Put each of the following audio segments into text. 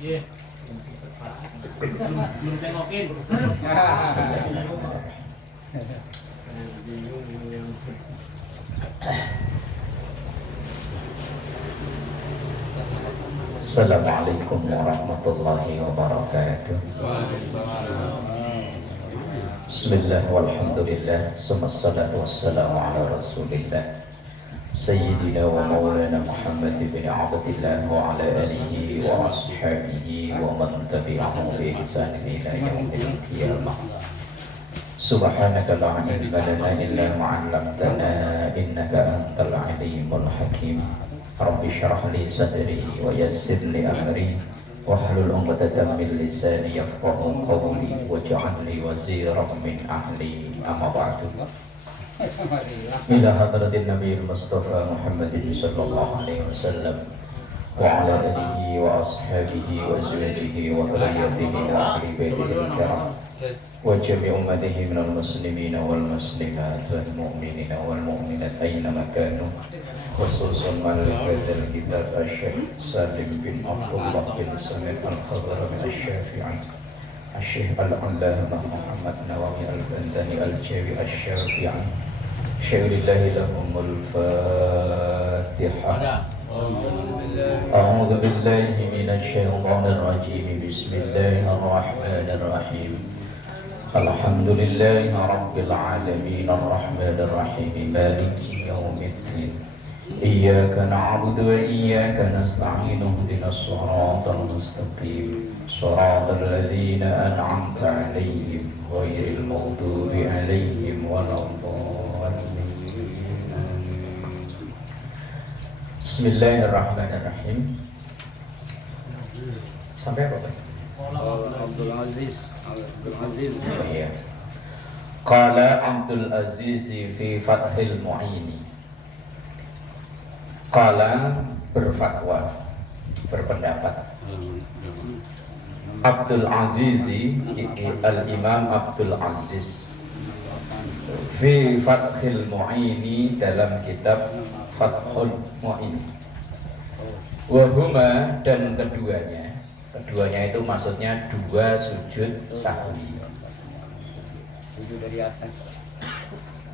Iya. Belum tengokin. Assalamualaikum warahmatullahi wabarakatuh. Bismillah walhamdulillah Summassalatu wassalamu ala rasulillah Sayyidina wa maulana Muhammad bin Abdillah Wa ala alihi wa ashabihi Wa man tabi'ahu bi ihsan ila yaumil qiyamah. Subhanaka la ilma lana illa ma 'allamtana innaka antal alimul hakim. Rabbi syrah li sadri wa yassir li amri wahlul 'uqdatam min lisani yafqahu qawli waj'al li waziran min ahli. Amma ba'du. Ila hadratin Nabi Mustafa Muhammadin sallallahu alaihi wasallam wa ala alihi wa ashabihi wa azwajihi wa dhurriyyatihi wa ahli baitihi al-kiram wa jami' ummatihi minal muslimina wal muslimat wal mu'minina wal mu'minat aina makanu, khususan malik hadzal kitab Asy-Syaikh Salim bin Abdullah bin Samit al-Khadr min asy-Syafi'i Asy-Syaikh al-Allamah Muhammad Nawawi al-Bandani al-Jawi asy-Syafi'i syairillah lahumul Fatihah. A'udzu billahi minasy syaithanir rajim. Bismillahirrahmanirrahim. Alhamdulillahi rabbil alamin arrahmanir rahim maliki yaumiddin. Iyyaka na'budu wa iyyaka nasta'in ihdinas siratal mustaqim siratal ladzina an'amta 'alaihim ghairil maghdubi 'alaihim waladdallin. Bismillahirrahmanirrahim. Sampai apa? Abdul Aziz. Iya. Qala Abdul Aziz fi Fathil Mu'ini. Qala berfatwa, berpendapat. Abdul Aziz, Al-Imam Abdul Aziz fi Fathil Mu'ini, dalam kitab Fathul Mu'in. Wahuma, dan keduanya itu maksudnya dua sujud sahwi.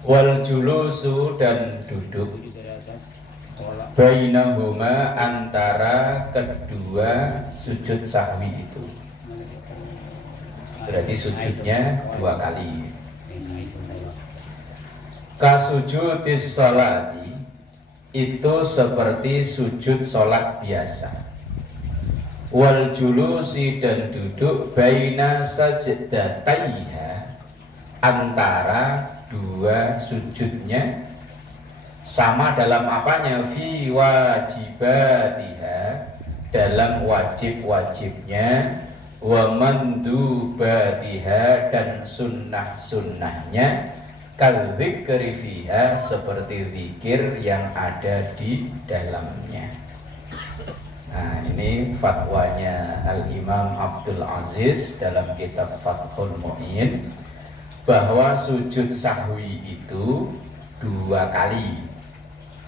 Wal julusu, dan duduk. Bainahuma, antara kedua sujud sahwi itu. Berarti sujudnya dua kali. Kasujudis sholati, itu seperti sujud sholat biasa. Wal julusi, dan duduk. Baina sajdataiha, antara dua sujudnya. Sama dalam apanya? Fi wajibatiha, dalam wajib-wajibnya. Wa mandubatiha, dan sunnah-sunnahnya. Kal dzikri fiha, seperti zikir yang ada di dalamnya. Nah, ini fatwanya Al-Imam Abdul Aziz dalam kitab Fathul Mu'in, bahwa sujud sahwi itu dua kali.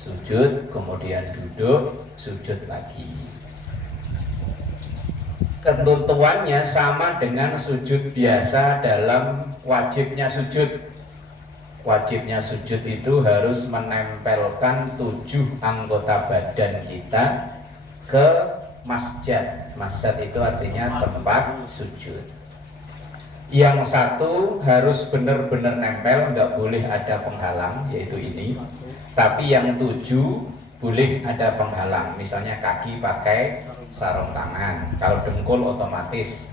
Sujud, kemudian duduk, sujud lagi. Ketentuannya sama dengan sujud biasa dalam wajibnya sujud. Wajibnya sujud itu harus menempelkan 7 anggota badan kita ke masjid. Masjid itu artinya tempat sujud. Yang satu harus benar-benar nempel, nggak boleh ada penghalang, yaitu ini. Tapi yang 7 boleh ada penghalang. Misalnya kaki pakai sarung tangan. Kalau dengkul otomatis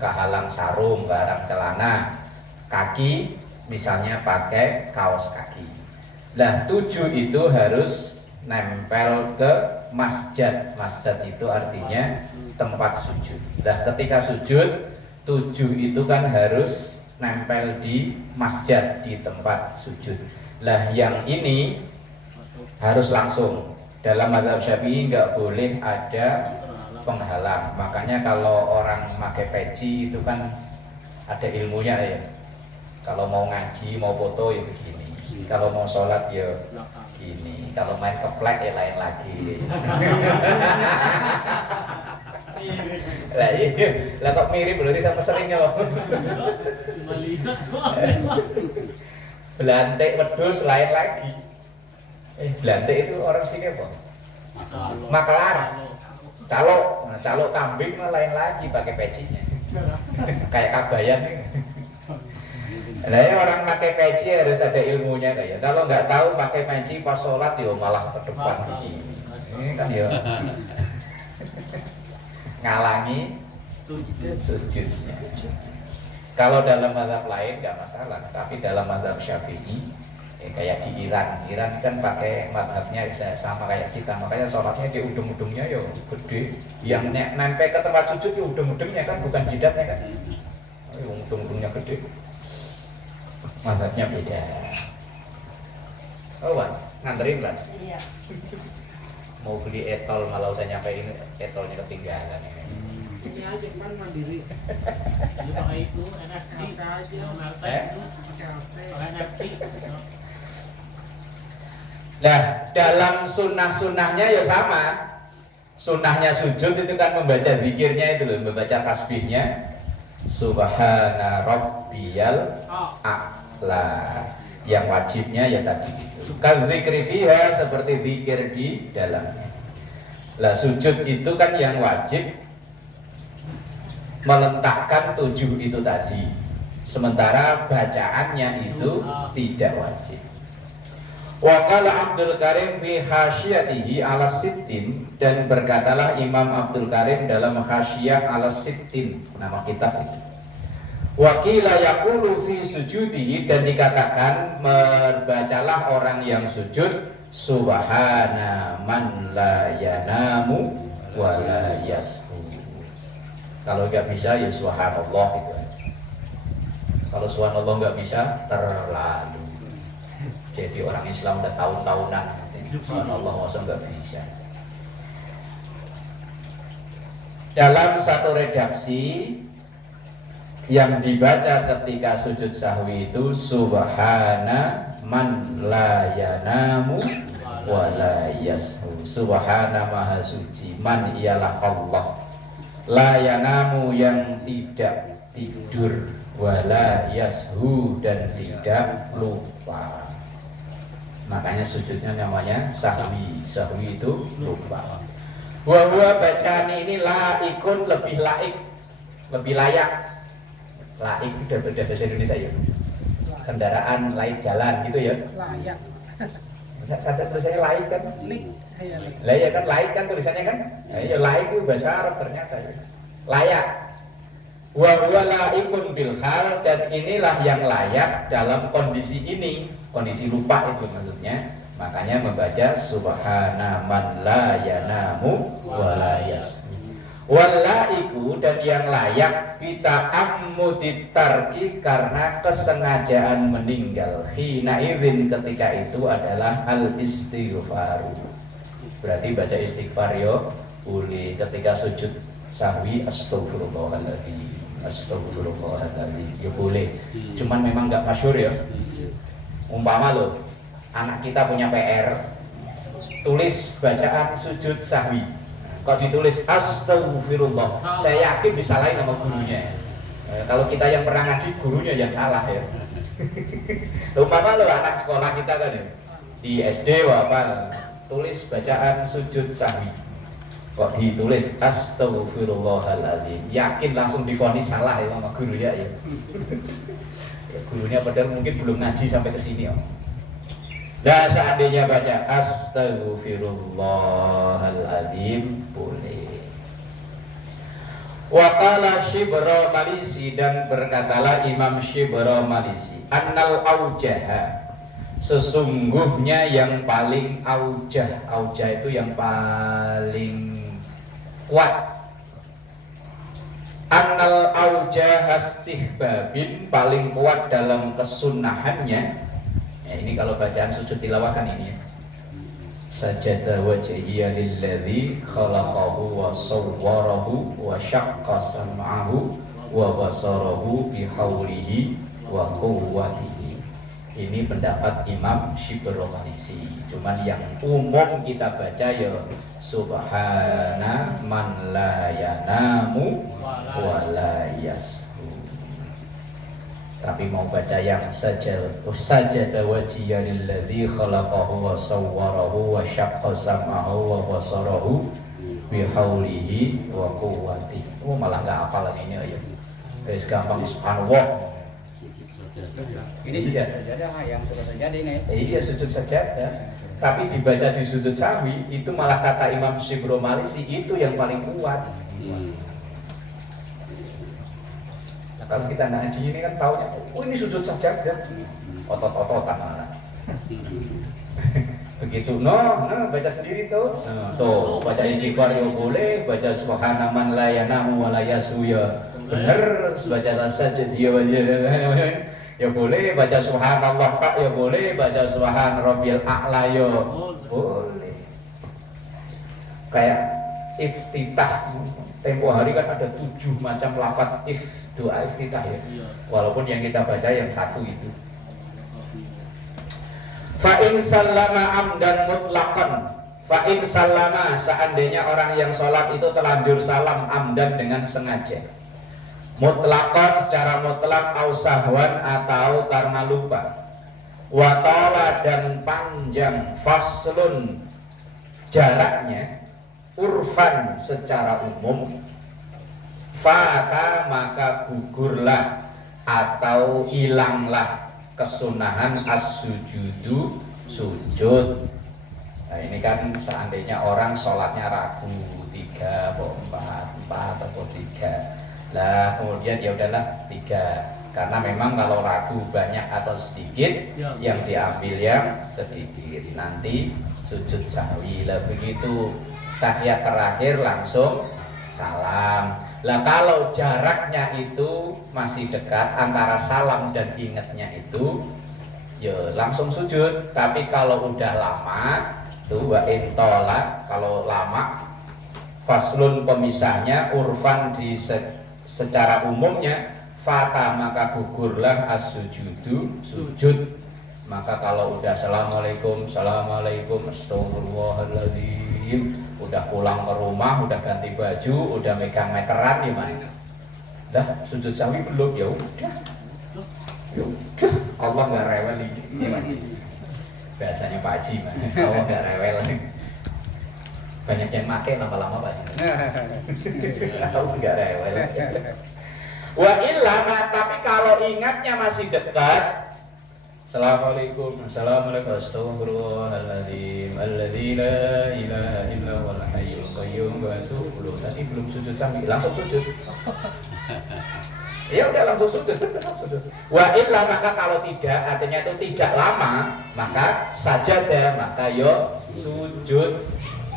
kehalang sarung, barang celana. Kaki misalnya pakai kaos kaki. Nah, 7 itu harus nempel ke masjid. Masjid itu artinya tempat sujud. Nah, ketika sujud, 7 itu kan harus nempel di masjid, di tempat sujud. Nah, yang ini harus langsung. Dalam mazhab Syafi'i nggak boleh ada penghalang. Makanya kalau orang pakai peci itu kan ada ilmunya ya. Kalau mau ngaji, mau foto ya begini. Kalau mau sholat ya gini. Kalau main keplek ya lain lagi. Lah iya, lah kok mirip berarti sama seringnya loh. Melihat Belantik wedhus lain lagi. Belantik itu orang sini apa? Makelar. Calo kambing mah lain lagi pakai pecinya. Kayak kabayan nih. Lah ya orang pakai peci harus ada ilmunya kayak. Kalau nggak tahu pakai peci pas sholat ya malah ke depan begini. Ini kan ya ngalangi sujudnya. Kalau dalam mazhab lain nggak masalah, tapi dalam mazhab Syafi'i kayak di Iran kan pakai mazhabnya sama kayak kita, makanya sholatnya di ujung-ujungnya ya gede, yang nempel ke tempat sujud di ujung-ujungnya kan, bukan jidatnya kan, ujung-ujungnya gede. Mazhabnya beda. Oh, Wan, nganterin kan? Iya. Mau beli etol malah saya nyampe ini etolnya ketinggalan ini. Ini aja kan mandiri. Jadi pakai itu NFT aja. itu Pakai HP. pakai NFT. Nah, dalam sunnah-sunnahnya ya sama. Sunnahnya sujud itu kan membaca zikirnya itu loh, membaca tasbihnya. Subhana rabbiyal a'la. Yang wajibnya ya tadi itu. Kan zikri fiha seperti zikir di dalamnya. Lah sujud itu kan yang wajib meletakkan 7 itu tadi. Sementara bacaannya itu tidak wajib. Wa qala Abdul Karim fi hasyiyatihi ala sittin, dan berkatalah Imam Abdul Karim dalam Hasyiyah ala sittin, nama kitab itu. Wa qila yaqulu fi sujudihi, dan dikatakan membacalah orang yang sujud subhana man la yanamu wa la yashu. Kalau nggak bisa ya subhanallah itu. Kalau subhanallah nggak bisa terlalu. Jadi orang Islam udah tahun-tahunan, subhanallah masa nggak bisa. Dalam satu redaksi yang dibaca ketika sujud sahwi itu subhana man la yanamu wa la yashu. Subhana maha suci, man ialah Allah, la yanamu yang tidak tidur, wala yashu dan tidak lupa. Makanya sujudnya namanya sahwi. Sahwi itu lupa. Wahwa bacaan ini laikun, lebih laik, lebih layak. Laik itu dari bahasa Indonesia ya. Kendaraan laik jalan gitu ya. Layak. Kata tulisannya laik kan? Lik. Lah ya kan laik kan tulisannya kan? Nah, ya laik itu bahasa Arab ternyata ya. Layak. Wa huwa laikun bil hal, dan inilah yang layak dalam kondisi ini. Kondisi lupa itu maksudnya. Makanya membaca subhana man la yanamu wa la yasmu. Walaiku, dan yang layak kita ammudit tarki, karena kesengajaan meninggal. Hina idzin, ketika itu adalah al istighfaru. Berarti baca istighfar yo boleh ketika sujud sahwi, astagfirullahaladzim, astagfirullahaladzim ya boleh. Cuman memang nggak masyhur ya. Umpama lo anak kita punya PR, tulis bacaan sujud sahwi, kok ditulis astagfirullah, saya yakin disalahin sama gurunya. Kalau kita yang pernah ngaji, gurunya yang salah ya. Umpama lo anak sekolah kita kan ya, di SD apa, tulis bacaan sujud sahwi, kok ditulis astagfirullahaladzim, yakin langsung divonis salah ya sama gurunya ya. Gurunya padahal mungkin belum ngaji sampai ke sini ya. Nah, seandainya baca astagfirullahaladzim boleh. Waqala Shibra Malisi, dan berkatalah Imam Shibra Malisi, annal aujaha, sesungguhnya yang paling aujah. Aujah itu yang paling kuat. Annal aujah istihbabin, paling kuat dalam kesunahannya. Ya, ini kalau bacaan sujud tilawah kan ini ya. Sajada wajhiya lilladzi khalaqahu wa sawwarahu wa syaqqa sam'ahu wa basarahu bihaulihi wa quwwatihi. Ini pendapat Imam Syibromanisi. Cuman yang umum kita baca ya Subhana man la yanamu wa la yashu. Tapi mau baca yang saja wajhiya lilladzi khalaqahu wa sawwarahu wa syaqqa sam'ahu wa basarahu bihaulihi wa quwwatihi. Oh malah enggak hafal ini ya. Guys gampang subhanallah. Ini sudah sajadah yang sudah sajadah ini. Iya sujud sajadah. Tapi dibaca di sujud sahwi itu malah kata Imam Syibromalisi itu yang paling kuat. Nah, kalau kita ngaji ini kan taunya, oh ini sujud sajadah, otot-ototan malah. Begitu, baca sendiri tuh. Tuh baca istighfar ya boleh, baca subhana man la yanamu wa la yasu ya bener, baca sajdah ya boleh, baca subhanallah Pak ya boleh, baca subhan rabbil a'la ya boleh. Kayak iftitah, tempo hari kan ada 7 macam lafaz doa iftitah ya. Walaupun yang kita baca yang satu itu. Fa in sallama amdan mutlaqan, fa in sallama seandainya orang yang sholat itu terlanjur salam amdan dengan sengaja. Mutlaqan secara mutlak au sahwan atau karena lupa. Watala dan panjang faslun jaraknya urfan secara umum. Fata maka gugurlah atau hilanglah kesunahan as-sujudu sujud. Nah ini kan seandainya orang sholatnya ragu 3 atau 4 atau 3. Lah kemudian ya udahlah 3 karena memang kalau ragu banyak atau sedikit yang diambil yang sedikit nanti sujud sahwi. Lah begitu tahiyat terakhir langsung salam. Lah kalau jaraknya itu masih dekat antara salam dan ingatnya itu ya langsung sujud. Tapi kalau udah lama tuh wa intola kalau lama faslun pemisahnya urfan di secara umumnya fata maka gugurlah as-sujudu sujud. Maka kalau udah assalamualaikum astagfirullahaladzim, udah pulang ke rumah, udah ganti baju, udah megang meteran gimana? Dah sujud sahwi belum? Ya udah Allah nggak rewel ini bahasanya Pak Haji Allah nggak rewel. Banyak yang make lama-lama Pak Haji. Allah nggak rewel. Wa illa tapi kalau ingatnya masih dekat, assalamualaikum astagfirullahaladzim alladzi la ilaha illa huwal hayyul qayyum wa atubu tadi belum sujud sahwi langsung sujud. Ya udah langsung sujud. Wa illa maka kalau tidak artinya itu tidak lama maka sajadah maka yo sujud.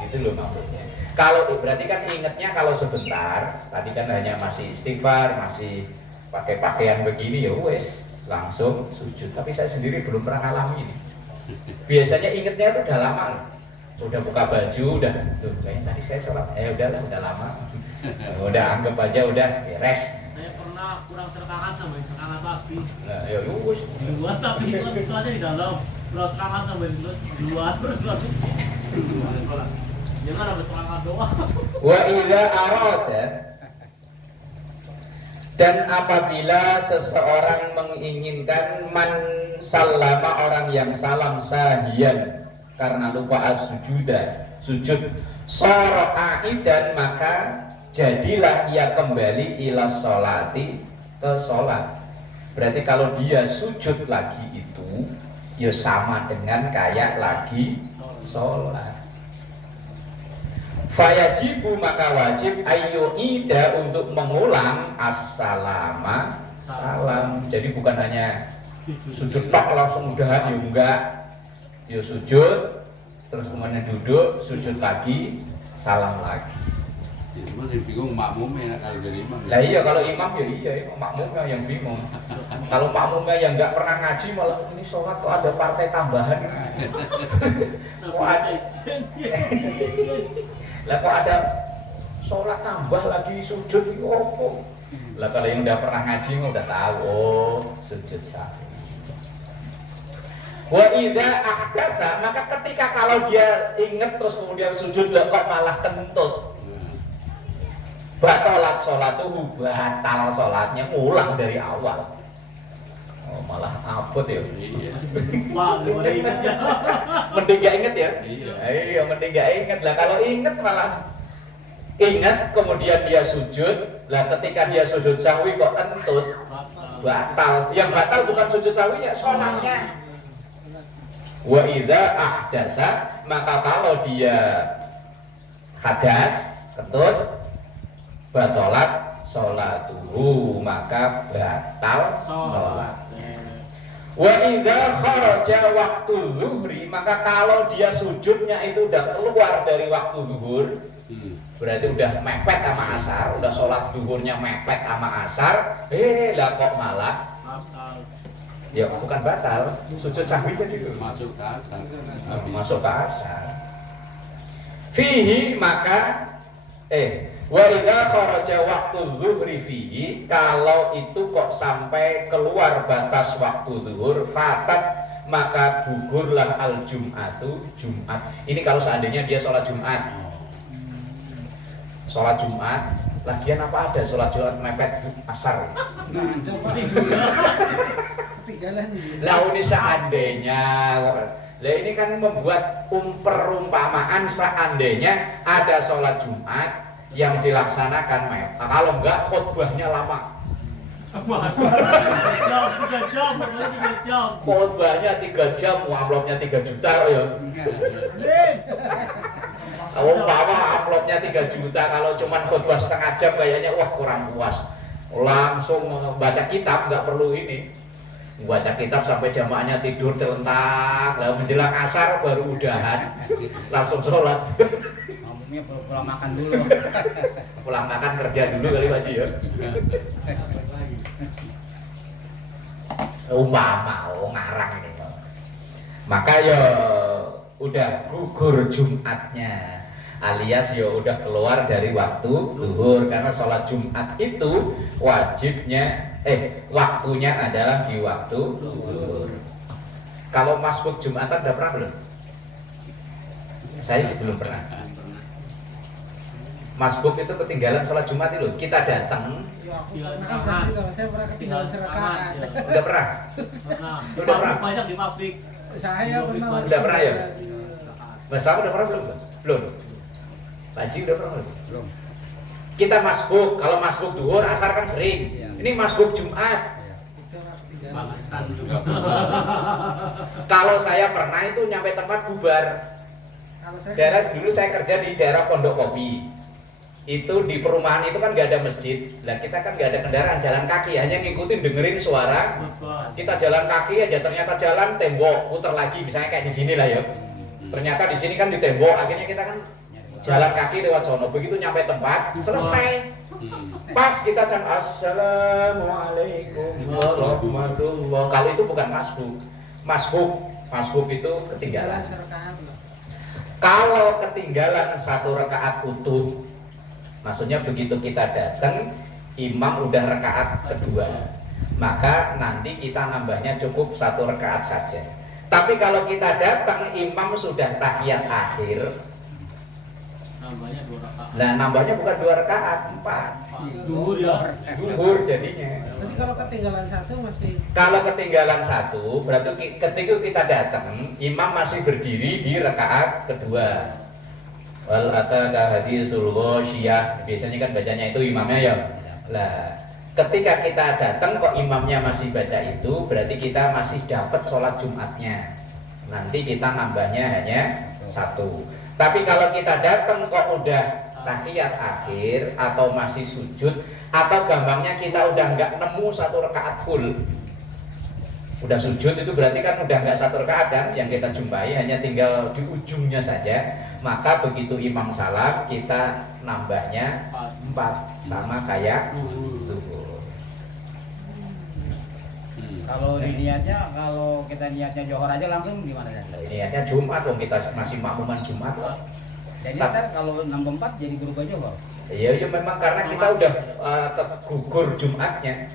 Itu loh maksudnya. Kalau berarti kan ingatnya kalau sebentar tadi kan hanya masih istighfar, masih pakai pakaian begini ya wes langsung sujud. Tapi saya sendiri belum pernah alami ini. Biasanya ingetnya itu udah lama, udah buka baju, udah tuh kayak tadi saya sholat, udahlah udah lama, udah anggap aja udah beres. Saya pernah kurang serkangan sama serkangan pagi. Nah, ya wes Di luar tapi itu aja di dalam. Kurang serkangan sama di luar terus sholat. Jangan ada serkangan doang. Wa idza arada dan apabila seseorang menginginkan man sallama orang yang salam sahiyan karena lupa as-sujuda sujud sara aidan maka jadilah ia kembali ila sholati ke sholat. Berarti kalau dia sujud lagi itu ya sama dengan kayak lagi sholat. Fayajibu maka wajib ayu ida untuk mengulang as-salama salam. Jadi bukan hanya sujud tok langsung udahan ya enggak. Ya sujud terus kemudian duduk, sujud lagi, salam lagi. Masih bingung makmumnya kalau jadi imam. Lah iya kalau imam ya iya makmumnya yang bingung. Kalau makmumnya yang enggak pernah ngaji malah ini sholat kok ada partai tambahan. Kok ada lah kok ada sholat tambah lagi sujud itu apa? Lah kalau yang udah pernah ngaji udah tahu sujud sahwi. Wa idza ahdasa, maka ketika kalau dia ingat terus kemudian sujud kok malah kentut, batalat sholatuhu, batal sholatnya, ulang dari awal. Oh, malah abot ya. Wah, boleh ingat ya. Mending gak inget ya. Iya. Mending gak inget lah. Kalau inget malah ingat kemudian dia sujud, lah ketika dia sujud sahwi kok kentut, batal. Yang batal bukan sujud sahwinya, sholatnya. Wa idza ahdasa, maka kalau dia hadas, kentut, batalat sholatuhu, maka batal sholat. Wa idza kharaja waktu zuhri, maka kalau dia sujudnya itu udah keluar dari waktu zuhur, berarti udah mepet sama asar, udah sholat zuhurnya mepet sama asar, lah kok malah ya bukan batal, sujud sahwi tadi dulu Masuk ke asar. masuk ke asar. Fihi, maka wa idza kharaja waktu zuhri fihi, kalau itu kok sampai keluar batas waktu zuhur, fatat, maka gugurlah al jum'atu, Jumat. Ini kalau seandainya dia sholat Jumat. Sholat Jumat, lagian apa ada sholat Jumat mepet asar? Ketinggalan nih. Lah ini seandainya, lah ini kan membuat perumpamaan seandainya ada sholat Jumat yang dilaksanakan mepet. Kalau enggak khotbahnya lama. Jam, 3 jam. Khotbahnya 3 jam, amplopnya 3 juta ya. Kalau umpama amplopnya 3 juta, kalau cuman khotbah setengah jam kayaknya wah kurang puas. Langsung baca kitab, nggak perlu ini. Baca kitab sampai jamaahnya tidur celentak, lalu menjelang asar baru udahan, langsung sholat. Ngomongnya pulang makan dulu. Pulang makan kerja dulu kali Pak Haji ya. Umpama ngarang ini. Maka ya udah gugur Jumatnya, alias ya udah keluar dari waktu zuhur, karena sholat Jumat itu wajibnya waktunya adalah di waktu zuhur. Kalau masbuk Jumatan udah pernah belum? Saya sih belum pernah. Masbuk itu ketinggalan sholat Jumat itu, kita datang. Saya pernah ketinggalan serakaat. Udah pernah? Udah pernah? Banyak di pabrik. Saya pernah. Udah pernah ya? Mas Sama udah pernah belum? Belum. Pak Haji udah pernah belum? Belum. Kita masbuk, kalau masbuk duhur, asar kan sering. Iya. Ini masbuk Jumat. Makan juga. Kalau saya pernah itu nyampe tempat bubar. Kalau saya Daerah dulu saya kerja di daerah Pondok Kopi. Itu di perumahan itu kan nggak ada masjid. Lah kita kan nggak ada kendaraan, jalan kaki, hanya ngikutin dengerin suara. Kita jalan kaki aja, ternyata jalan tembok, putar lagi, misalnya kayak di sini lah ya. Ternyata di sini kan di tembok, akhirnya kita kan jalan kaki lewat sono. Begitu nyampe tempat, selesai. Pas kita cakap assalamualaikum warahmatullah. Kalau itu bukan masbuk. Masbuk itu ketinggalan. serakaat. Kalau ketinggalan 1 rakaat utuh, maksudnya begitu kita datang, imam udah rakaat kedua, maka nanti kita nambahnya cukup 1 rakaat saja. Tapi kalau kita datang, imam sudah tahiyat akhir, Nambahnya 2 rakaat. nah nambahnya bukan 2 rakaat, 4. Zuhur ya. Zuhur jadinya. Jadi kalau ketinggalan satu masih Kalau ketinggalan 1, berarti ketika kita datang, imam masih berdiri di rakaat kedua. Wal ataka hadisul ghasyiyah, biasanya kan bacanya itu imamnya ya. Lah, ketika kita datang kok imamnya masih baca itu, berarti kita masih dapat sholat Jumatnya. Nanti kita nambahnya hanya 1. Tapi kalau kita datang kok udah tahiyat akhir atau masih sujud, atau gampangnya kita udah nggak nemu 1 rakaat full, udah sujud itu berarti kan udah nggak 1 rakaat kan, yang kita jumpai hanya tinggal di ujungnya saja. Maka begitu imam salam kita nambahnya 4 sama kayak zuhur. Kalau niatnya, kalau kita niatnya johor aja langsung gimana ya? Niatnya Jumat dong, kita masih makmuman Jumat. Jadi ntar kalau 64 jadi berubah johor. Iya, ya memang karena kita udah gugur Jumatnya,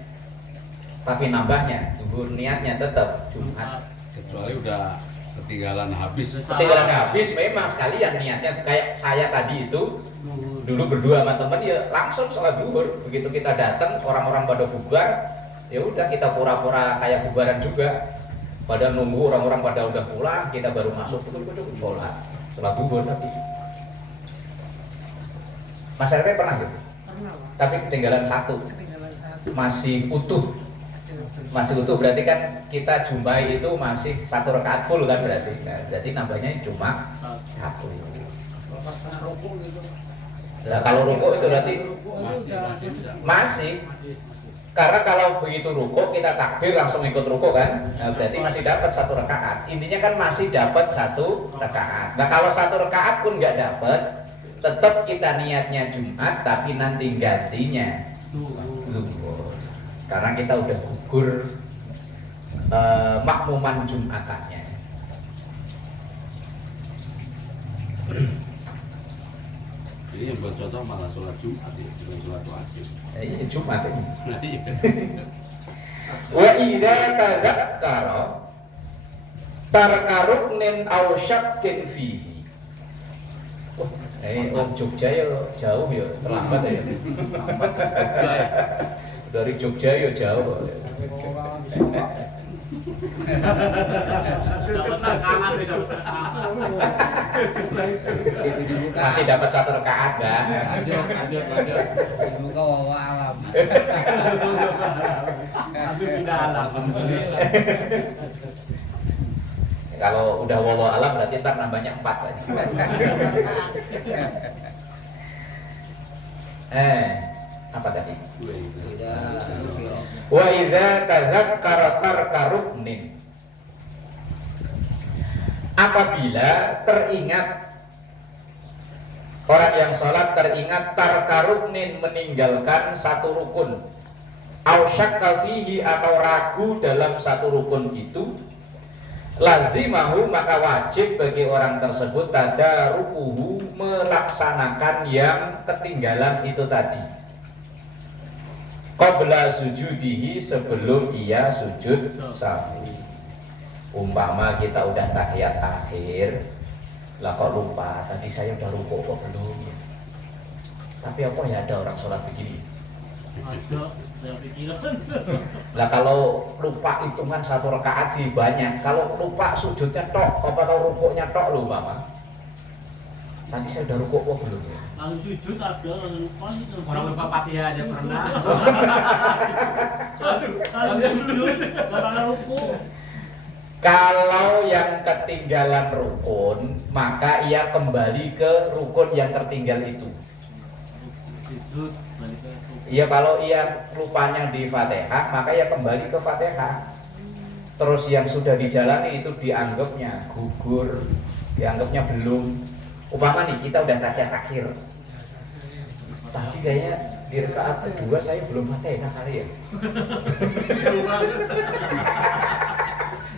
tapi nambahnya gugur niatnya tetap Jumat. Kecuali udah ketinggalan habis. Ketinggalan habis memang sekalian niatnya kayak saya tadi itu dulu berdua sama teman ya langsung sholat zuhur. Begitu kita datang orang-orang pada bubar, ya udah kita pura-pura kayak bubaran juga. Pada nunggu orang-orang pada udah pulang, kita baru masuk sholat zuhur tadi. Mas RT pernah gitu? Pernah, Pak. Tapi ketinggalan satu, Ketinggalan satu. masih utuh. Masih utuh berarti kan kita jumpai itu masih 1 rakaat full kan berarti. Nah, berarti nambahnya cuma 1. Pas tengah rokok gitu. Nah, kalau rukuk itu berarti Udah. masih. Karena kalau begitu rukuk kita takbir langsung ikut rukuk kan, nah, berarti masih dapat 1 rakaat. Intinya kan masih dapat 1 rakaat. Nah kalau 1 rakaat pun nggak dapat, tetap kita niatnya Jumat, tapi nanti gantinya zuhur. Karena kita udah gugur makmuman Jumatannya. Ini yang buat contoh malah sholat Jumat ya, bukan sholat wajib. Iya Jumat ini. Nah, iya. Wa idza tadzakkara tarkaruknin aw syakkin fihi. Wah, om Jogja ya jauh ya, terlambat ya. Dari Jogja ya jauh. Masih dapat 1 rakaat, Mbak. Lanjut. Buka wawa alam. Kalau udah wallahu alam berarti ntar nambahnya 4 lagi. Apa tadi? Wa idza tadzakkara tarkaruknin. Apabila teringat orang yang sholat teringat tarkaruknin meninggalkan 1 rukun, au syakka fihi atau ragu dalam 1 rukun itu, lazimahu maka wajib bagi orang tersebut tadarukuhu melaksanakan yang ketinggalan itu tadi. Qabla sujudihi sebelum ia sujud sahwi. Umpama kita udah tahiyat akhir, lah kok lupa tadi saya udah rukuk kok belum. Tapi apa ya ada orang sholat begini? Ada, saya pikiran. Lah kalau lupa hitungan 1 rakaat sih banyak. Kalau lupa sujudnya tok, apa atau rukuknya tok lu Mama? Tadi saya udah rukuk kok belum ya? Langsung sujud ada, langsung lupa itu. Orang lupa Fatihah aja pernah. Langsung sujud, bakal lupa. Kalau yang ketinggalan rukun, maka ia kembali ke rukun yang tertinggal itu. Sujud, balik ke rukuk. Iya, kalau ia lupanya di Fatihah, maka ia kembali ke Fatihah. Terus yang sudah dijalani itu dianggapnya gugur, dianggapnya belum. Umpama nih kita udah tahiyat akhir. Tadi kayaknya di rakaat kedua saya belum Fatihah kali ya.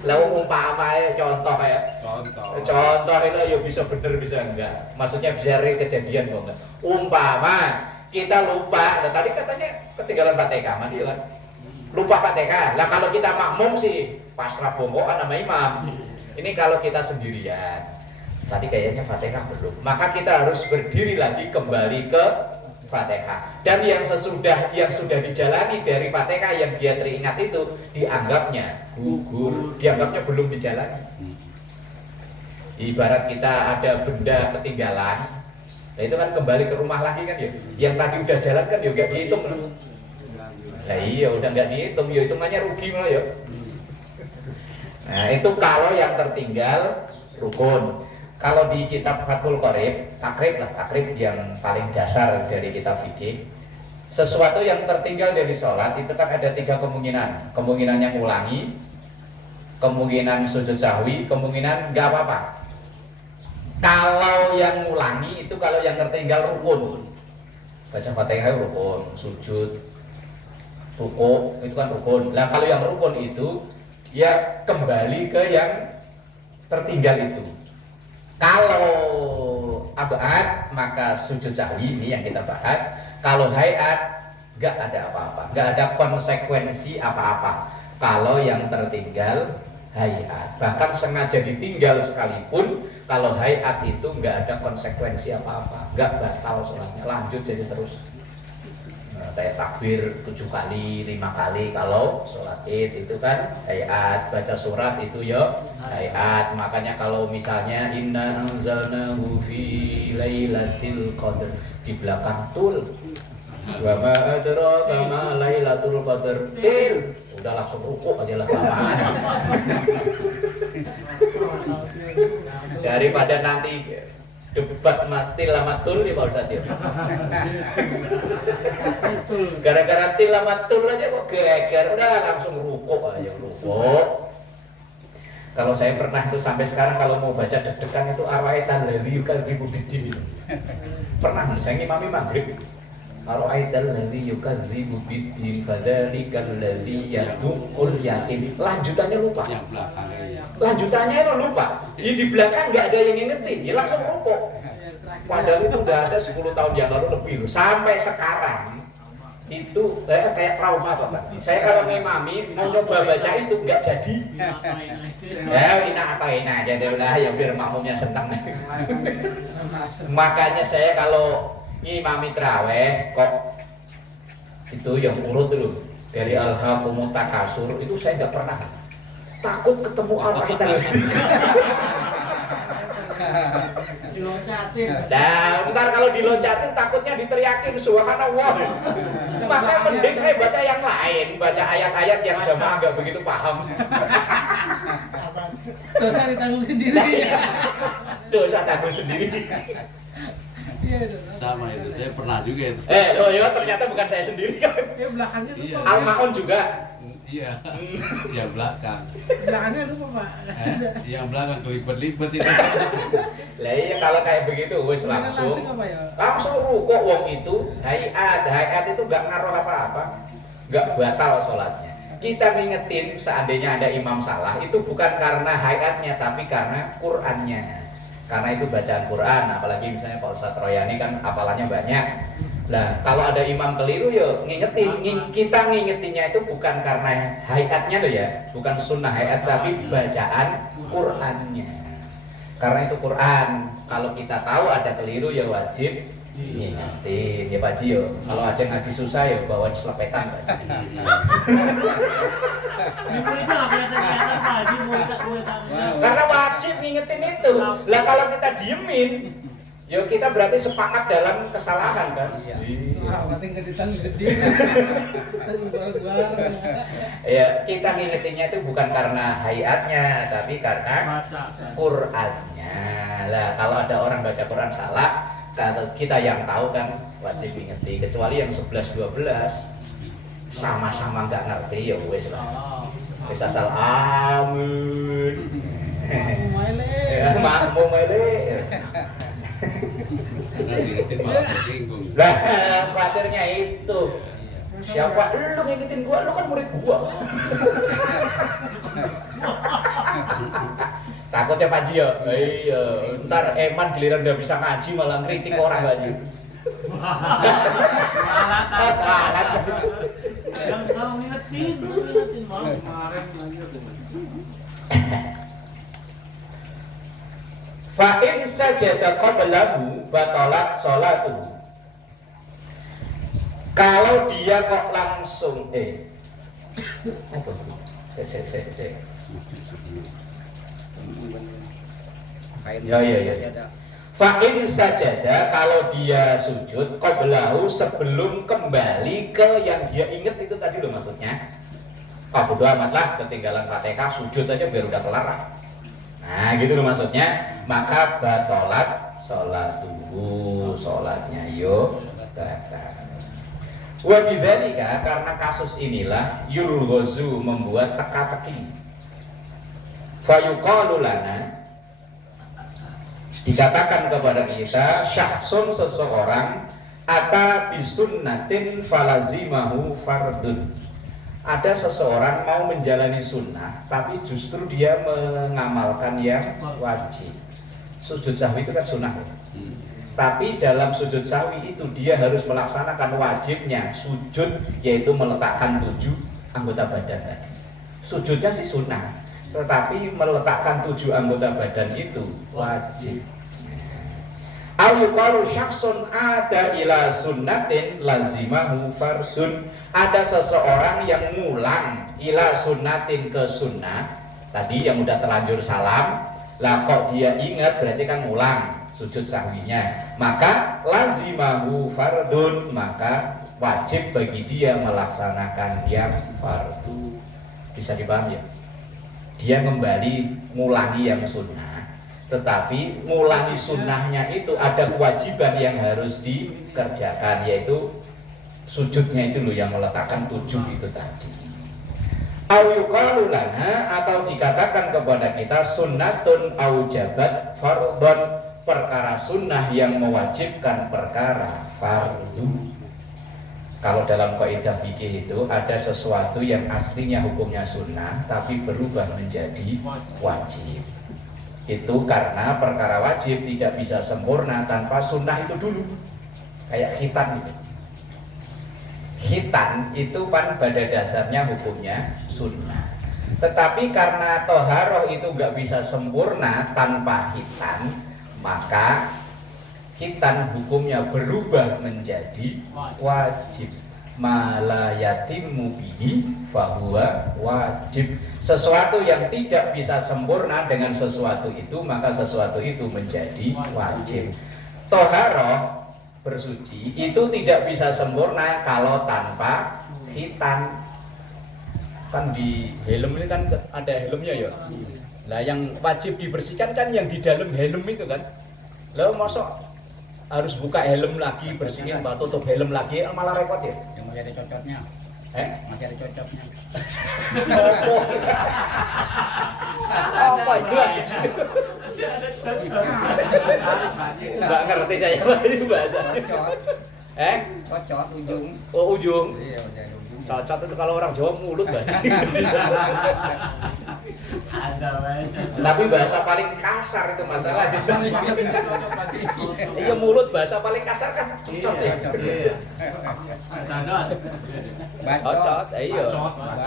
Lalu umpama ya contoh kayak contoh ini ya bisa bener bisa enggak. Maksudnya bisa real kejadian kok enggak. Umpama kita lupa, nah, tadi katanya ketinggalan Fatihah mandi lah. Lupa Fatihah. Lah kalau kita makmum sih pasrah bongkokan sama imam. Ini kalau kita sendirian. Tadi kayaknya Fatihah belum. Maka kita harus berdiri lagi kembali ke Fatihah. Dan yang sudah dijalani dari Fatihah yang dia teringat itu dianggapnya gugur, dianggapnya belum dijalani. Ibarat kita ada benda ketinggalan, nah itu kan kembali ke rumah lagi kan ya. Yang tadi udah jalan kan ya nggak dihitung. Nah iya udah nggak dihitung, ya hitungannya rugi malah ya. Nah itu kalau yang tertinggal rukun. Kalau di kitab Fathul Qorib, takrib yang paling dasar dari kitab fikih, sesuatu yang tertinggal dari sholat itu kan ada 3 kemungkinan. Kemungkinannya ulangi, kemungkinan sujud sahwi, kemungkinan nggak apa-apa. Kalau yang ulangi itu kalau yang tertinggal rukun, baca Fatihah rukun, sujud, rukuk itu kan rukun. Nah kalau yang rukun itu ya kembali ke yang tertinggal itu. Kalau abad maka sujud sahwi ini yang kita bahas. Kalau hayat nggak ada apa-apa, nggak ada konsekuensi apa-apa. Kalau yang tertinggal hayat. Bahkan sengaja ditinggal sekalipun, kalau hayat itu nggak ada konsekuensi apa-apa, nggak batal sholatnya, lanjut jadi terus. Kayak takbir 7 kali, 5 kali kalau sholat id itu kan hayat, baca surat itu ya hayat. Makanya kalau misalnya inna anzalnahu fi lailatul qadar di belakang tul, wa ma adraka ma lailatul qadar, udah langsung rukuk aja lah kelamaan. Daripada nanti debat mati lamatul di Pak Ustadz ya. Gara-gara tilamatul aja kok geger, udah langsung rukuk aja, rukuk. Kalau saya pernah itu sampai sekarang kalau mau baca deg-degan itu arwaitan ladzi yukadzibu biddin. Pernah saya ngimami maghrib. Arwaitan ladzi yukadzibu biddin fadzalikal ladzi yad'ul yatim. Lanjutannya lupa. Yang belakangnya. Lanjutannya itu lupa. Di belakang nggak ada yang ngingetin, ya langsung rukuk. Padahal itu udah ada 10 tahun yang lalu lebih loh. Sampai sekarang itu kayak trauma Bapak. Saya kalau ngimami mau nyoba baca itu nggak jadi. Ya ina atau ina aja deh udah ya biar makmumnya senang. Makanya saya kalau ngimami traweh kok itu yang urut dulu dari alhaqumut takasur itu saya nggak pernah. Takut ketemu orang kita. Diloncatin. Nah, ntar kalau diloncatin takutnya diteriakin subhanallah. Maka mending saya baca yang lain, baca ayat-ayat yang jamaah nggak begitu paham. Dosa ditanggung sendiri. Dosa tanggung sendiri. Sama itu, saya pernah juga itu. Oh ya ternyata bukan saya sendiri kan. Ya belakangnya lupa. Iya. Al-Maun juga. Iya, yang belakang. Belakangnya lupa Pak. Yang belakang kelibet-libet itu. Lah iya kalau kayak begitu wis langsung apa ya? langsung rukuk wong itu hayat itu nggak ngaruh apa-apa, nggak batal sholatnya. Kita ngingetin seandainya ada imam salah itu bukan karena hayatnya tapi karena Qur'annya. Karena itu bacaan Quran, apalagi misalnya Pak Ustadz Royani kan hafalannya banyak. Nah, kalau ada imam keliru ya ngingetin, kita ngingetinnya itu bukan karena hayatnya loh ya, bukan sunnah hayat tapi bacaan Qur'annya. Karena itu Quran, kalau kita tahu ada keliru ya wajib ngingetin. Ya Pak Ji yo, kalau aja ngaji susah ya bawa selepetan. Muridnya nggak kelihatan Pak Haji, murid. Karena wajib ngingetin itu. Lah kalau kita diemin, ya kita berarti sepakat dalam kesalahan kan? Iya. Wah, berarti nggak ditanggung gede. Ya kita ngingetinnya itu bukan karena hayatnya, tapi karena Qur'annya. Lah kalau ada orang baca Quran salah, kalau kita yang tahu kan wajib ngingetin. Kecuali yang 11-12 sama-sama nggak ngerti ya wes lah. Wes asal amin. Ya makmum mele. Karena diingetin malah tersinggung. Lah khawatirnya itu. Siapa lu ngingetin gua? Lu kan murid gua. Takutnya Pak Ji ya. Iya, ntar Eman giliran udah bisa ngaji malah kritik orang lagi. Alat. Yang kalau ngingetin malah kemarin lanjut. Fa'in sajada qablahu batalat sholatuhu. Kalau dia kok langsung apa itu? Saya. Ya. Fa'in sajada kalau dia sujud qablahu sebelum kembali ke yang dia ingat itu tadi loh maksudnya. Bodo amat lah ketinggalan Fatihah sujud aja biar udah kelar. Nah gitu loh maksudnya. Maka batalat sholatuhu, sholatnya yo batal. Wa bidzalika karena kasus inilah yulghazu membuat teka-teki. Fayuqalu lana dikatakan kepada kita syahsun seseorang ata bisunnatin falazimahu fardun. Ada seseorang mau menjalani sunnah tapi justru dia mengamalkan yang wajib. Sujud sahwi itu kan sunnah. Tapi dalam sujud sahwi itu dia harus melaksanakan wajibnya sujud, yaitu meletakkan 7 anggota badan. Sujudnya sih sunnah, tetapi meletakkan 7 anggota badan itu wajib. Au yuqalu syakhsun ada ila sunnatin lazimahu fardun. Ada seseorang yang ngulang ila sunnatin ke sunnah. Tadi yang udah terlanjur salam, lah kok dia ingat berarti kan ngulang sujud sahwinya. Maka lazimahu fardun, maka wajib bagi dia melaksanakan yang fardu. Bisa dipahami ya? Dia kembali ngulangi yang sunnah. Tetapi ngulangi sunnahnya itu ada kewajiban yang harus dikerjakan, yaitu sujudnya itu loh yang meletakkan 7 itu tadi. Au yuqalu lana, atau dikatakan kepada kita sunnatun aujabat fardhon, perkara sunnah yang mewajibkan perkara fardu. Kalau dalam kaidah fikih itu ada sesuatu yang aslinya hukumnya sunnah tapi berubah menjadi wajib. Itu karena perkara wajib tidak bisa sempurna tanpa sunnah itu dulu. Kayak khitan itu. Khitan itu kan pada dasarnya hukumnya sunnah. Tetapi karena toharoh itu gak bisa sempurna tanpa khitan, maka khitan hukumnya berubah menjadi wajib. Mala yatimmu bihi fahuwa wajib. Sesuatu yang tidak bisa sempurna dengan sesuatu itu, maka sesuatu itu menjadi wajib. Toharoh, bersuci, itu tidak bisa sempurna kalau tanpa khitan. Kan di helm ini kan ada helmnya ya. Lah yang wajib dibersihkan kan yang di dalam helm itu kan. Lah masuk harus buka helm lagi, bersihin, tutup helm lagi, malah repot ya. Yang masih ada cocotnya. Masih ada cocotnya. Apa itu? Nggak ngerti saya itu bahasa. Cocot. Cocot ujung. Oh ujung. Iya, udah ada ujung. Cocot itu kalau orang Jawa mulut bahasa. Tapi bahasa paling kasar itu masalah. Iya mulut bahasa paling kasar kan cocot ya. Bacot, iya.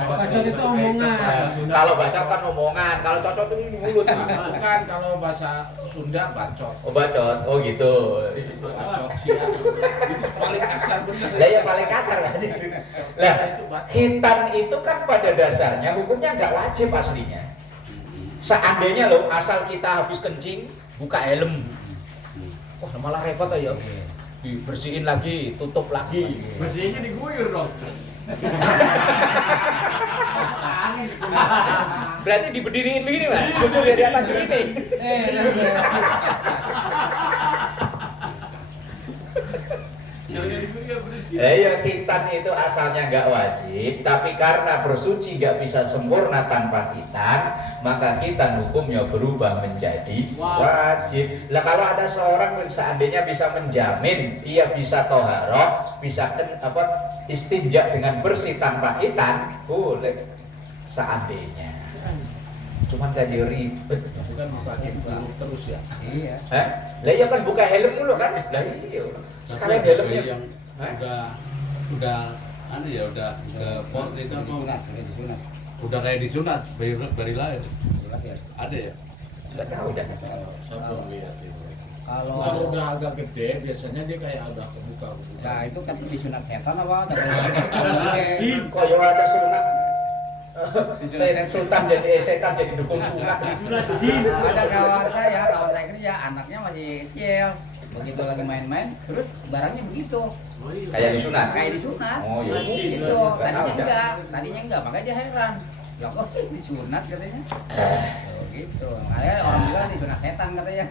Bacot itu omongan. Kalau bacot kan omongan, kalau cocot itu mulut. Bukan, kalau bahasa Sunda bacot. Oh bacot, oh gitu. Bacot siap. Itu paling kasar bener. Lah ya paling kasar aja. Lah, khitan itu kan pada dasarnya hukumnya nggak wajib aslinya. Seandainya loh asal kita habis kencing buka helm, wah malah repot aja. Dibersihin lagi, tutup lagi. Bersihinnya diguyur dong. Berarti diberdiriin begini Pak, bocor di atas begini. Ya khitan itu asalnya nggak wajib, tapi karena bersuci nggak bisa sempurna tanpa khitan, maka khitan hukumnya berubah menjadi wajib. Lah kalau ada seorang yang seandainya bisa menjamin ia bisa toharoh, bisa istinja dengan bersih tanpa khitan, boleh seandainya. Cuman gak ribet. Bukan pakai peluru terus ya. Iya. Lah iya kan buka helm dulu kan? Lah iya. Sekalian helmnya yang udah anu ya udah ke port itu apa? Udah kayak disunat dari lahir. Ada ya? nggak tahu dah. Kalau udah agak gede biasanya dia kayak agak kebuka. Nah itu kan disunat setan apa? Koyo ada sunat. Setan jadi dukun sunat. Ada kawan saya kerja, anaknya masih kecil. Begitu lagi main-main, terus barangnya begitu. Kayak disunat. Kayak disunat. Oh iya. Gitu. Tadinya enggak, makanya dia heran. Lah kok disunat katanya. Oh gitu. Makanya orang bilang disunat setan katanya.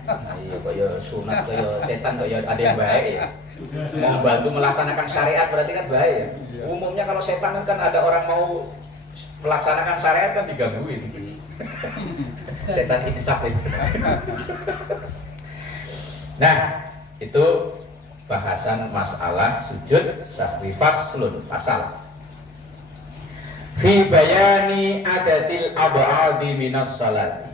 Iya koyo sunat koyo setan koyo ada yang baik ya. Mau bantu melaksanakan syariat berarti kan baik ya. Umumnya kalau setan kan ada orang mau melaksanakan syariat kan digangguin. Setan insaf itu. Nah, itu bahasan masalah sujud sahwi faslun pasal. Fi bayani adatil ab'adi minas salati.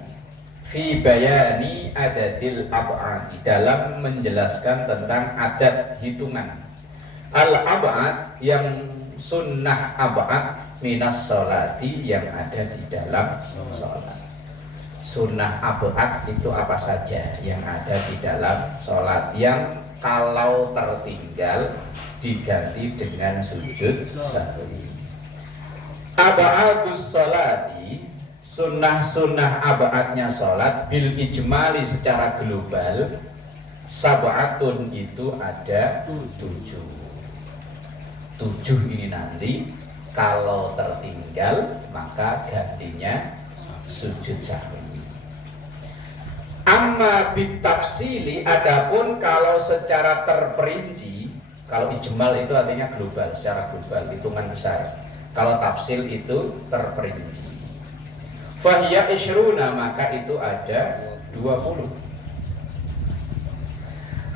Fi bayani adatil ab'adi, dalam menjelaskan tentang adat hitungan. Al-ab'ad yang sunnah ab'ad minas salati yang ada di dalam salat. Sunnah abad itu apa saja yang ada di dalam sholat yang kalau tertinggal diganti dengan sujud sahwi. Abadus sholati, sunnah-sunnah abadnya sholat bil ijmali secara global, sab'atun itu ada 7. 7 ini nanti kalau tertinggal maka gantinya sujud sahwi. Amma bitafsili, adapun kalau secara terperinci, kalau ijmal itu artinya global, secara global, hitungan besar. Kalau tafsil itu terperinci. Fahiya isyruna, maka itu ada 20.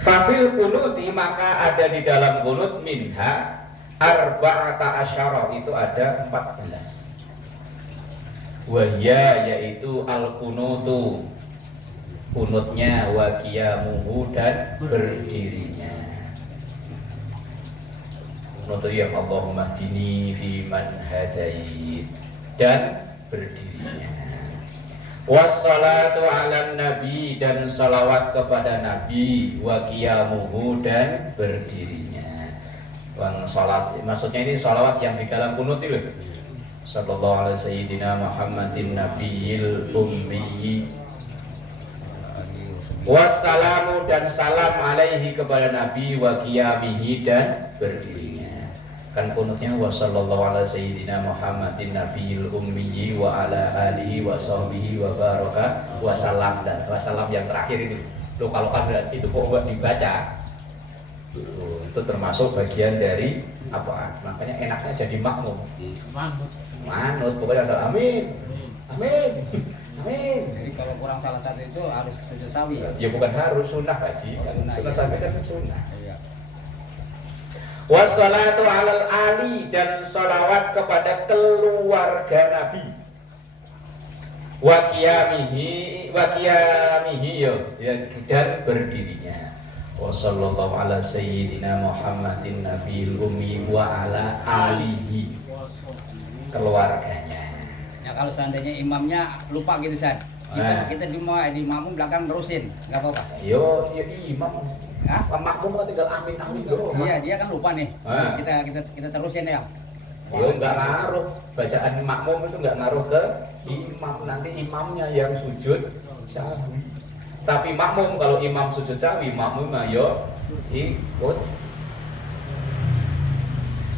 Fafil kunuti, maka ada di dalam kunut minha arba'ata asyara, itu ada 14. Wahya, yaitu al-kunutu, kunutnya, wa qiyamuhu, dan berdirinya. Kunut ya Allahumma hdini fi man hadait, dan berdirinya. Wassalatu ala nabi, dan salawat kepada nabi, wa qiyamuhu, dan berdirinya. Bang salat, maksudnya ini salawat yang di dalam kunut itu. Sallallahu alaihi sayyidina Muhammadin nabiyil ummi. Wassalamu, dan salam alaihi kepada nabi, wa qiyamihi, dan berdirinya. Kan kunutnya wa sallallahu ala sayyidina Muhammadin nabiyil ummi wa ala alihi wa sahbihi wa baraka wa salam, dan wassalam yang terakhir itu. Loh, kalau kan itu kok buat dibaca, itu termasuk bagian dari apa? Makanya enaknya jadi makmum. Manut pokoknya asal amin. Amin. Amin. Jadi kalau kurang salah satu itu harus sujud sahwi ya? Ya bukan harus, sunnah Haji. Sunnah, Sunnah iya. sampai kan sunnah. Iya. Wassalatu alal ali, dan salawat kepada keluarga Nabi. Wa qiyamihi ya, dan berdirinya. Wa sallallahu ala sayyidina Muhammadin nabiyil ummi wa ala alihi, keluarganya. Ya kalau seandainya imamnya lupa gitu San, kita di makmum belakang terusin, nggak apa-apa. Yo, ya imam. Hah? Makmum kan tinggal amin amin doang. Iya, dia kan lupa nih. Ah. Kita terusin ya. Yo nggak ngaruh, bacaan makmum itu nggak ngaruh ke imam, nanti imamnya yang sujud sahwi. Tapi makmum, kalau imam sujud sahwi, makmum ayo ikut.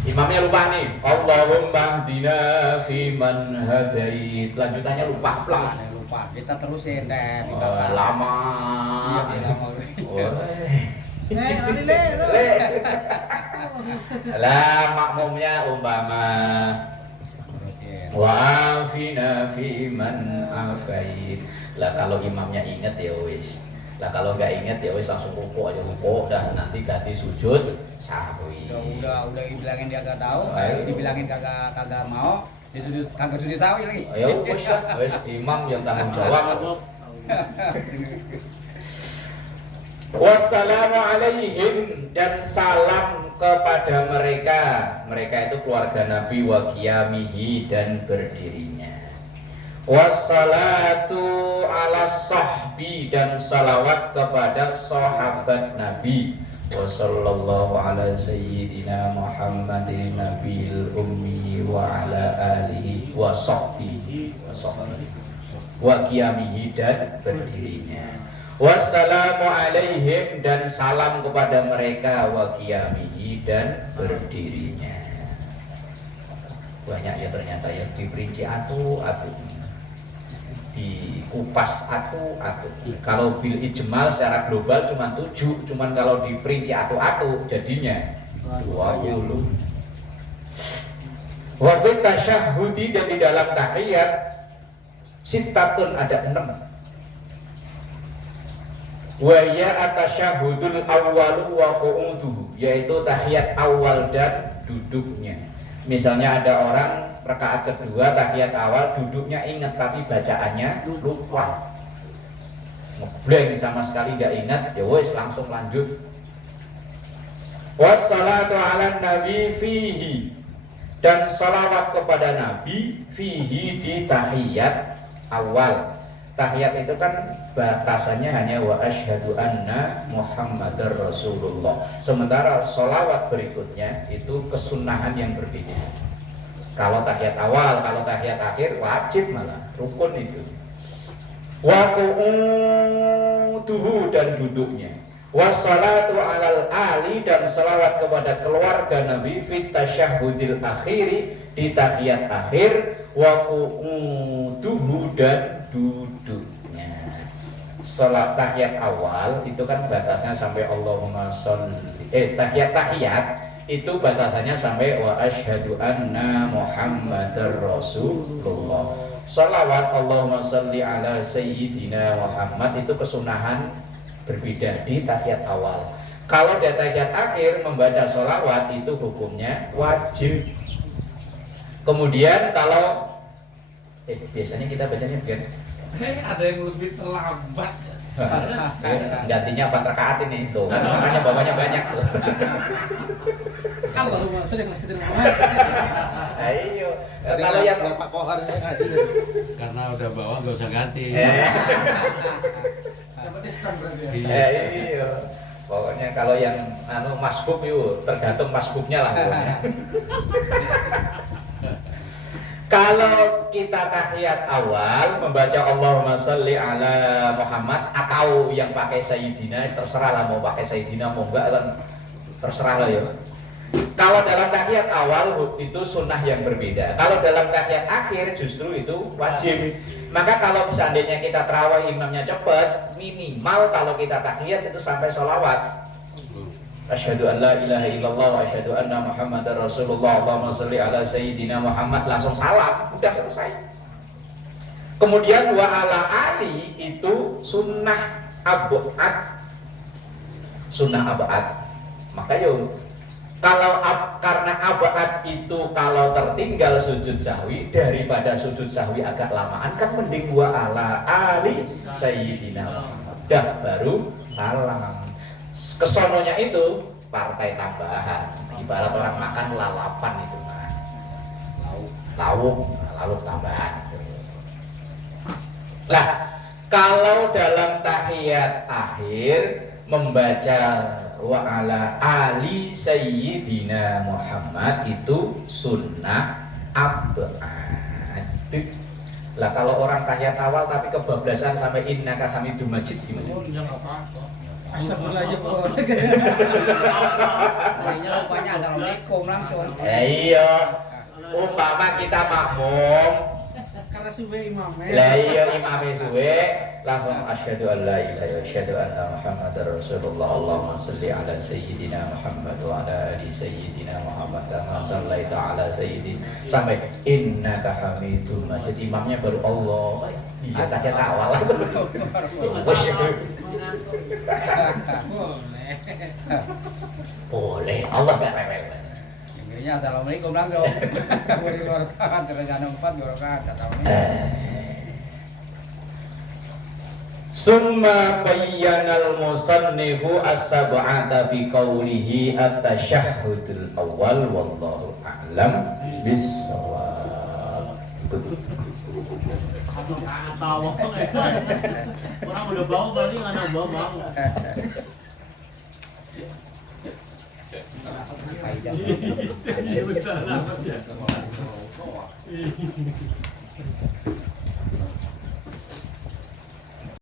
Imamnya lupa nih, Allahumma hdina fi man hadait, lanjutannya lupa plak. Lupa, kita terusin deh. Lama. Iya, lama. Lah makmumnya umpama wa afina fi man afait. Lah kalau imamnya inget ya wis. Lah kalau nggak inget ya wis langsung rukuk aja, rukuk dan nanti ganti sujud sahwi. Udah dibilangin dia gak tahu, dibilangin kagak mau, kagak sujud sahwi lagi. Ya wis imam yang tanggung jawab. Wassalamu alaihim, dan salam kepada mereka. Mereka itu keluarga Nabi, wa qiyamihi, dan berdirinya. Wassalatu ala sahbi, dan salawat kepada sahabat Nabi. Wa sallallahu ala sayyidina Muhammadin nabiyil ummi wa ala alihi wa sahbihi wa qiyamihi, dan berdirinya. Wassalamu alaihim, dan salam kepada mereka, wa qiyamihi, dan berdirinya. Banyak ya ternyata yang diperinci atu, dikupas atu. Kalau bil ijmal secara global cuma 7, cuman kalau diperinci atu jadinya 20. Wa fi tasyahhudi, dan di dalam tahiyat sittatun, ada 6. Wa ya atasyahudul awwalu wa qu'uduhu, yaitu tahiyat awal dan duduknya. Misalnya ada orang rakaat kedua tahiyat awal duduknya ingat tapi bacaannya lupa, ngeblank sama sekali nggak ingat, ya wes langsung lanjut. Wassalatu ala nabi fihi, dan salawat kepada nabi fihi di tahiyat awal. Tahiyat itu kan batasannya hanya wa asyhadu anna Muhammadar Rasulullah. Sementara sholawat berikutnya itu kesunahan yang berbeda. Kalau tahiyat awal, kalau tahiyat akhir wajib malah, rukun itu. Wa qu'uduhu dan duduknya. Wassalatu alal ali dan salawat kepada keluarga Nabi fit tasyahhudil akhiri di tahiyat akhir. Wa qu'uduhu dan duduknya. Salat tahiyat awal itu kan batasnya sampai Allahumma sholli tahiyat itu batasannya sampai wa asyhadu anna Muhammadar Rasulullah. Salawat Allahumma sholli ala sayyidina Muhammad itu kesunahan berbeda di tahiyat awal. Kalau di tahiyat akhir membaca salawat itu hukumnya wajib. Kemudian kalau biasanya kita bacanya begini. Ada yang lebih terlambat. Gantinya 4 rakaat ini tuh. Makanya bawahnya banyak tuh. Allahumma sholli ala sayyidina Muhammad. Ayo. Kalau yang Pak Kohar ngaji Karena udah bawa nggak usah ganti. Dapat diskon berarti ya. Iya. iya. Pokoknya kalau yang masbuk yuk, tergantung masbuknya lah pokoknya. Kalau kita tahiyat awal membaca Allahumma sholli ala Muhammad atau yang pakai Sayyidina, terserah lah mau pakai Sayyidina mau enggak kan terserah lah ya. Kalau dalam tahiyat awal itu sunnah yang berbeda. Kalau dalam tahiyat akhir justru itu wajib. Maka kalau seandainya kita terawih imamnya cepat, minimal kalau kita tahiyat itu sampai sholawat. Asyhadu an la ilaha illallah wa asyhadu anna Muhammadar Rasulullah. Allahumma sholli ala sayyidina Muhammad, langsung salam, udah selesai. Kemudian wa ala ali itu sunnah abad. Sunnah abad. Maka yuk kalau karena abad itu kalau tertinggal sujud sahwi daripada sujud sahwi agak lamaan kan mending wa ala ali sayyidina Muhammad. Dah baru salam. Kesononya itu partai tambahan. Ibarat orang makan lalapan itu mah. Lauk tambahan itu. Nah, kalau dalam tahiyat akhir membaca wa ala ali sayyidina Muhammad itu sunnah abad. Lah kalau orang tahiyat awal tapi kebablasan sampai innaka hamidum majid gimana? Oh, jangan apa-apa. Astagfirullah aja kok. Kayaknya rupanya assalamualaikum langsung. Iya. Umpama kita makmum, Karena suwe imamnya. lah iya imame suwe langsung asyhadu an la ilaha illallah asyhadu anna Muhammadar Rasulullah. Allahumma sholli ala sayyidina Muhammad wa ala ali sayyidina Muhammad kama shallaita ala sayyidina sampai innaka hamidum majid. Imamnya baru Allah. Iya tahiyat awal langsung. Boleh. Allah enggak rewel. Intinya assalamualaikum langsung. Beri rakaat terus ada 4 rakaat assalamualaikum. Summa bayyanal musannifu as-sab'ata bi qawlihi at-tasyahhudul awal wallahu a'lam bis-shawab. Tawa orang udah bau berarti nggak ada bau. Kaidah. Iya betul.